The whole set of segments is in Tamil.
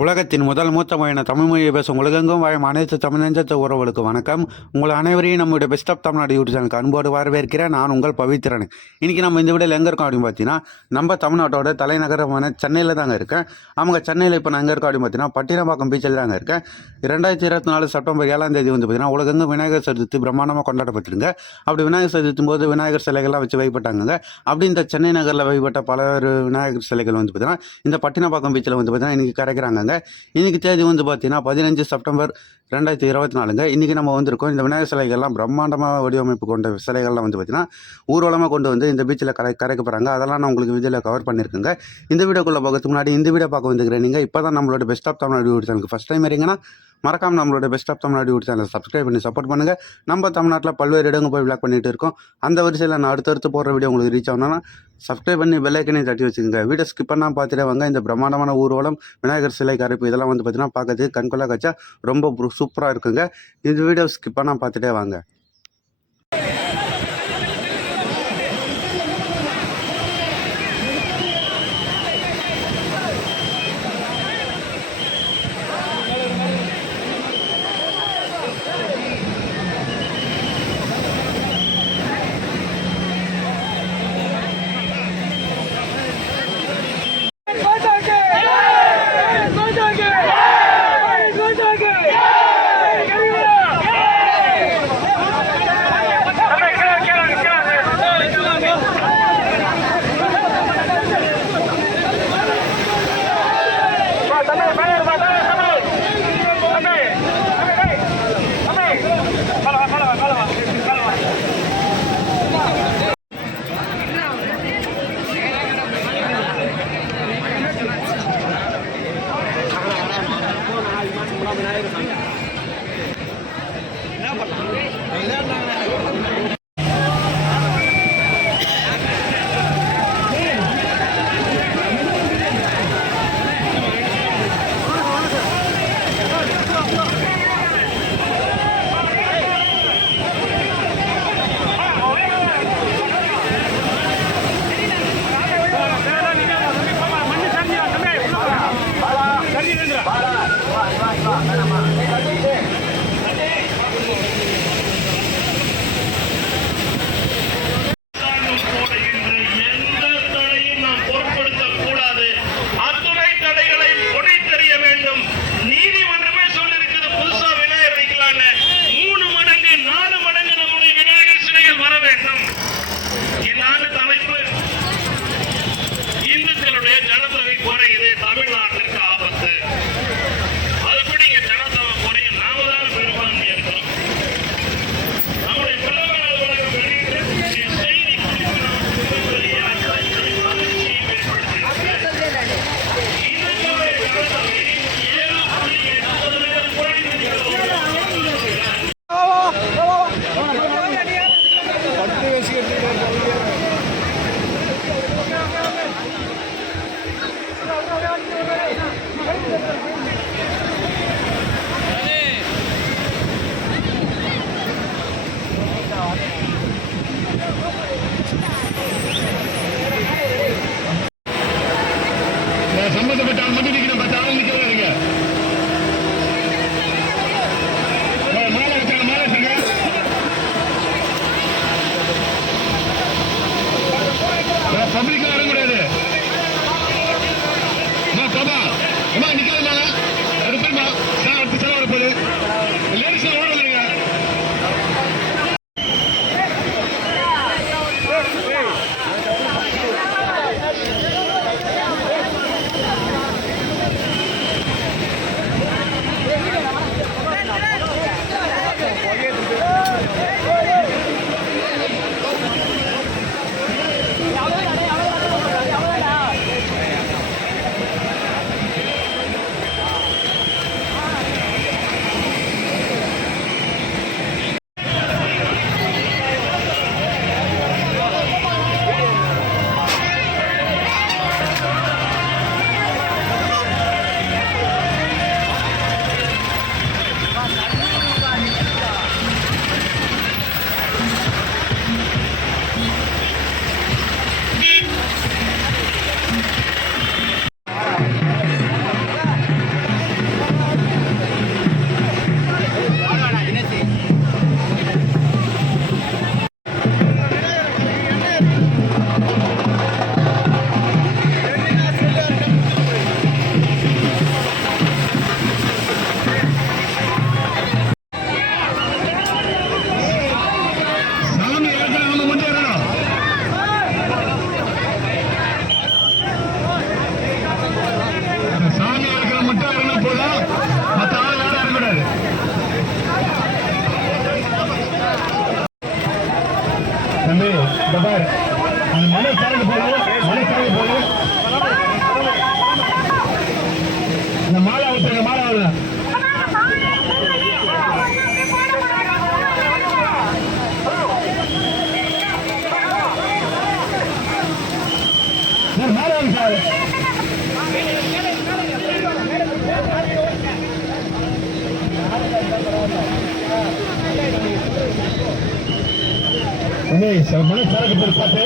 உலகத்தின் முதல் மூத்த மொழியான தமிழ் மொழியை பேசும் உலகெங்கும் வாழும் அனைத்து தமிழ் நெஞ்ச உறவுகளுக்கு வணக்கம். உங்கள் அனைவரையும் நம்முடைய பெஸ்ட் ஆஃப் தமிழ்நாடு யூடியூப் சேனலுக்கு அன்போடு வரவேற்கிறேன். நான் உங்கள் பவித்ரன். இன்றைக்கி நம்ம இந்த வீடியோவில் எங்கே இருக்கோம் அப்படின்னு பார்த்தீங்கன்னா, நம்ம தமிழ்நாட்டோட தலைநகரமான சென்னையில் தாங்க இருக்கேன். அவங்க சென்னையில் இப்போ நான் எங்கே இருக்கோம் அப்படின்னு பார்த்தீங்கன்னா, பட்டினப்பாக்கம் பீச்சில் தாங்க இருக்கேன். 2024 செப்டம்பர் 7ஆம் தேதி வந்து பார்த்தீங்கன்னா, உலகெங்கும் விநாயகர் சதுர்த்தி பிரம்மாண்டமாக கொண்டாடப்பட்டிருங்க. அப்படி விநாயகர் சதுர்த்தும் போது விநாயகர் சிலைகள்லாம் வச்சு வைப்பட்டாங்க. அப்படி இந்த சென்னை நகரில் வைப்பட்ட பல விநாயகர் சிலைகள் வந்து பார்த்தீங்கன்னா, இந்த பட்டினப்பாக்கம் பீச்சில் வந்து பார்த்தீங்கன்னா இன்றைக்கி கரைக்கிறாங்க. இன்னைக்கு தேதி வந்து பார்த்தீங்கன்னா 15 செப்டம்பர் 2024. இன்றைக்கி நம்ம வந்திருக்கோம். இந்த விநாயகர் சிலைகள்லாம் பிரம்மாண்டமாக வடிவமைப்பு கொண்ட சிலைகள்லாம் வந்து பார்த்தீங்கன்னா ஊர்வலமாக கொண்டு வந்து இந்த பீச்சில் கரைக்க போகிறாங்க. அதெல்லாம் நான் உங்களுக்கு வீடியோவில் கவர் பண்ணியிருக்கேங்க. இந்த வீடியோக்குள்ளே பார்க்கறதுக்கு முன்னாடி இந்த வீடியோ பார்க்க வந்துக்கிறேன். நீங்கள் இப்போ தான் நம்மளோட பெஸ்ட் ஆஃப் தமிழ்நாடு யூடியூப் சேனலுக்கு ஃபஸ்ட் டைம் வரீங்கன்னா மறக்காம நம்மளோட பெஸ்ட் ஆஃப் தமிழ்நாடு யூடியூப் சேனலை சப்ஸ்கிரைப் பண்ணி சப்போர்ட் பண்ணுங்கள். நம்ம தமிழ்நாட்டில் பல்வேறு இடங்கள் போய் விளாக் பண்ணிட்டு இருக்கோம். அந்த வரிசையில் நான் அடுத்தடுத்து போடுற வீடியோ உங்களுக்கு ரீச் ஆகணும்னா சப்ஸ்கிரைப் பண்ணி பெல் ஐக்கனையும் தட்டி வச்சுக்கோங்க. வீடியோ ஸ்கிப் பண்ணால் பார்த்துட்டே வாங்க. இந்த பிரம்மாண்டமான ஊர்வலம், விநாயகர் சிலை கரைப்பு இதெல்லாம் வந்து பார்த்தீங்கன்னா பார்க்கறதுக்கு கண்கொள்ளா காட்சியாக ரொம்ப சூப்பராக இருக்குங்க. இந்த வீடியோ ஸ்கிப் பண்ணால் பார்த்துட்டே வாங்க. இந்த பாரு அந்த மலை சார்ந்து போகுது மலை சார்ந்து போகுது இந்த மாலை விட்டுருங்க மாலை விடுங்க மாலை சார் மலை சாருக்கு பேர் பார்த்து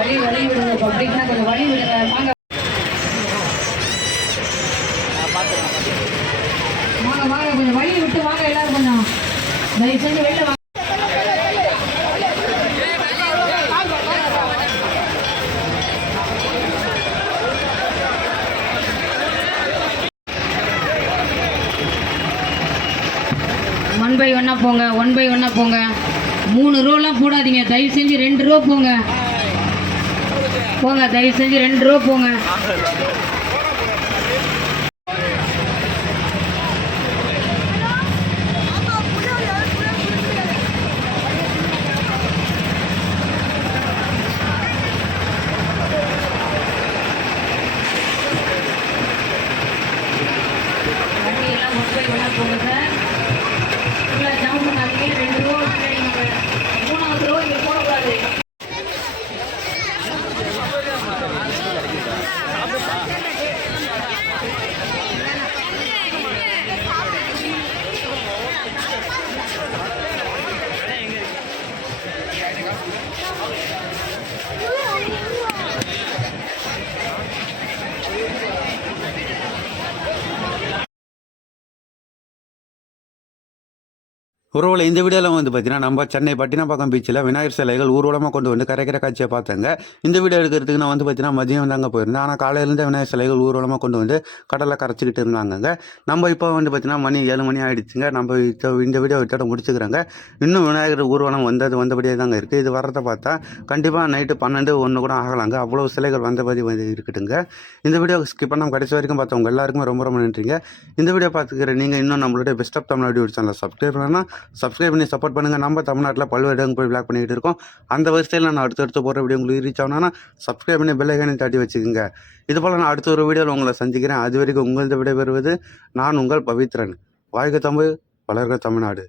வழி விடுங்க பப்ளிக்னா கொஞ்சம் வழி விடுங்க வாங்க வாங்க வாங்க கொஞ்சம் வழி விட்டு வாங்க எல்லாரும் கொஞ்சம் தயவு செஞ்சு வெளில வாங்க ஒன் பை ஒன்னா போங்க 1 by 1 போங்க 3 ரோலாம் போடாதீங்க தயவு செஞ்சு 2 ரோ போங்க போங்க தயவு செஞ்சு 2 ரோ போங்க வண்டி எல்லாம் 1 by 1 போங்க சார் ஃபுல்லாக ஜம்ப் பண்ணாதீங்க 2 ரோ மூணாவது ரோ இங்கே போடக்கூடாது உறவுல இந்த வீடியோவில் வந்து பார்த்தீங்கன்னா நம்ம சென்னை பட்டினப்பாக்கம் பீச்சில் விநாயகர் சிலைகள் ஊர்வலமாக கொண்டு வந்து கரைக்கிற காட்சியை பார்த்தேங்க. இந்த வீடியோ எடுக்கிறதுக்கு நான் வந்து பார்த்தீங்கன்னா மதியம் தாங்க போயிருந்தேன். ஆனால் காலையிலேருந்து விநாயகர் சிலைகள் ஊர்வலமாக கொண்டு வந்து கடலில் கரைச்சிக்கிட்டு இருந்தாங்க. நம்ம இப்போ வந்து பார்த்தீங்கன்னா மணி 7 மணி ஆகிடுச்சுங்க. நம்ம இந்த வீடியோ விட்டோட முடிச்சுக்கிறோங்க. இன்னும் விநாயகர் ஊர்வலம் வந்தபடியே தாங்க இருக்குது. இது வரதை பார்த்தா கண்டிப்பாக நைட்டு 12, 1 கூட ஆகலாங்க. அவ்வளோ சிலைகள் வந்தபடி இருக்குட்டுங்க. இந்த வீடியோ ஸ்கிப் பண்ணாமல் கடைசி வரைக்கும் பார்த்தவங்க எல்லாருக்குமே ரொம்ப ரொம்ப நன்றிங்க. இந்த வீடியோ பார்த்துக்கிற நீங்கள் இன்னும் நம்மளுடைய பெஸ்ட் ஆஃப் தமிழ்நாடு யூடியூப் சேனலை சப்ஸ்கிரைப் பண்ணலாம். சப்ஸ்கிரைப் பண்ணி சப்போர்ட் பண்ணுங்கள். நம்ம தமிழ்நாட்டில் பல்வேறு இடங்கள் போய் விளாக் பண்ணிக்கிட்டு இருக்கோம். அந்த வரிசையில் நான் அடுத்தடுத்து போகிற வீடியோ உங்களுக்கு ரீச் ஆகணும்னா சப்ஸ்கிரைப் பண்ணி பெல் ஐகானை தட்டி வச்சுக்கோங்க. இது போல் நான் அடுத்த ஒரு வீடியோவில் உங்களை சந்திக்கிறேன். அது வரைக்கும் உங்களது விடைபெறுவது நான் உங்கள் பவித்ரன். வாழ்க தமிழ், வளர்க தமிழ்நாடு.